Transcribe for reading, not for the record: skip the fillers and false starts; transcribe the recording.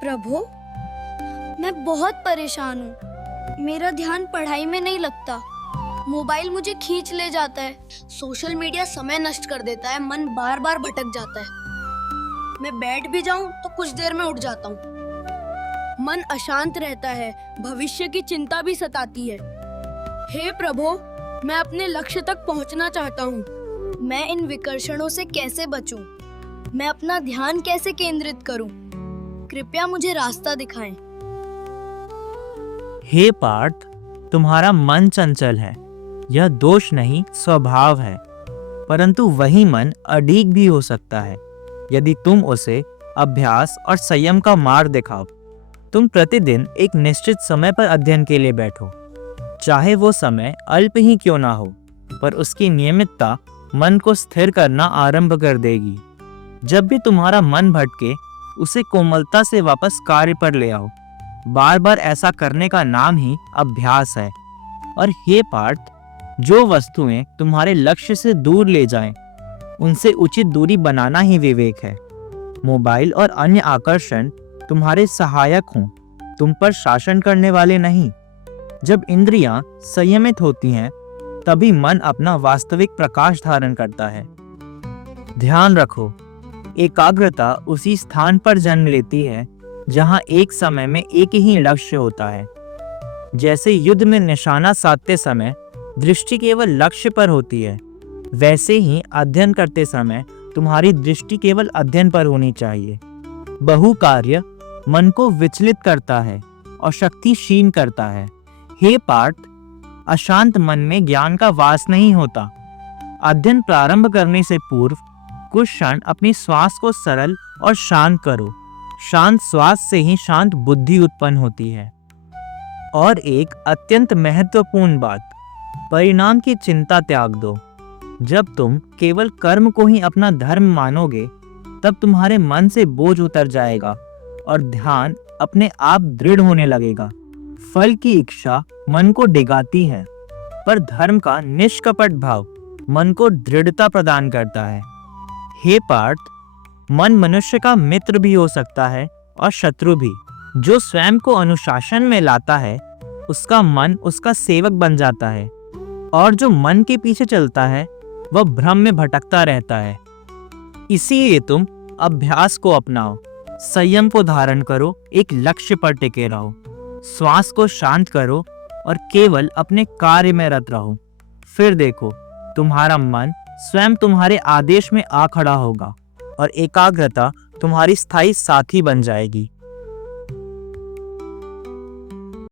प्रभु, मैं बहुत परेशान हूँ। मेरा ध्यान पढ़ाई में नहीं लगता। मोबाइल मुझे खींच ले जाता है। सोशल मीडिया समय नष्ट कर देता है। मन बार बार भटक जाता है। मैं बैठ भी जाऊं तो कुछ देर में उठ जाता हूँ। मन अशांत रहता है। भविष्य की चिंता भी सताती है। हे प्रभु, मैं अपने लक्ष्य तक पहुंचना चाहता हूँ। मैं इन विकर्षणों से कैसे बचूं? मैं अपना ध्यान कैसे केंद्रित करूं? कृपया मुझे रास्ता दिखाएं। हे पार्थ, तुम्हारा मन चंचल है। यह दोष नहीं, स्वभाव है। परंतु वही मन अडीग भी हो सकता है यदि तुम उसे अभ्यास और संयम का मार्ग दिखाओ। तुम प्रतिदिन एक निश्चित समय पर अध्ययन के लिए बैठो। चाहे वो समय अल्प ही क्यों ना हो, पर उसकी नियमितता मन को स्थिर करना आरंभ कर देगी। जब भी तुम्हारा मन भटके, उसे कोमलता से वापस कार्य पर ले आओ। बार बार ऐसा करने का नाम ही अभ्यास है। और हे पार्थ, जो वस्तुएं तुम्हारे लक्ष्य से दूर ले जाएं, उनसे उचित दूरी बनाना ही विवेक है। मोबाइल और अन्य आकर्षण तुम्हारे सहायक हों, तुम पर शासन करने वाले नहीं। जब इंद्रियां संयमित होती हैं, तभी मन अपना वास्तविक प्रकाश धारण करता है। ध्यान रखो, एकाग्रता उसी स्थान पर जन्म लेती है जहां एक समय में एक ही लक्ष्य होता है। जैसे युद्ध में निशाना साधते समय दृष्टि केवल लक्ष्य पर होती है, वैसे ही अध्ययन करते समय तुम्हारी दृष्टि केवल अध्ययन पर होनी चाहिए। बहु कार्य मन को विचलित करता है और शक्ति क्षीण करता है। हे पार्थ, अशांत मन में ज्ञान का वास नहीं होता। अध्ययन प्रारंभ करने से पूर्व कुछ क्षण अपनी श्वास को सरल और शांत करो। शांत श्वास से ही शांत बुद्धि उत्पन्न होती है। और एक अत्यंत महत्वपूर्ण बात, परिणाम की चिंता त्याग दो। जब तुम केवल कर्म को ही अपना धर्म मानोगे, तब तुम्हारे मन से बोझ उतर जाएगा और ध्यान अपने आप दृढ़ होने लगेगा। फल की इच्छा मन को डिगाती है, पर धर्म का निष्कपट भाव मन को दृढ़ता प्रदान करता है। हे पार्थ, मन मनुष्य का मित्र भी हो सकता है और शत्रु भी। जो स्वयं को अनुशासन में लाता है, उसका मन उसका सेवक बन जाता है, और जो मन के पीछे चलता है, वह भ्रम में भटकता रहता है। इसीलिए तुम अभ्यास को अपनाओ, संयम को धारण करो, एक लक्ष्य पर टिके रहो, श्वास को शांत करो और केवल अपने कार्य में रत रहो। फिर देखो, तुम्हारा मन स्वयं तुम्हारे आदेश में आ खड़ा होगा और एकाग्रता तुम्हारी स्थायी साथी बन जाएगी।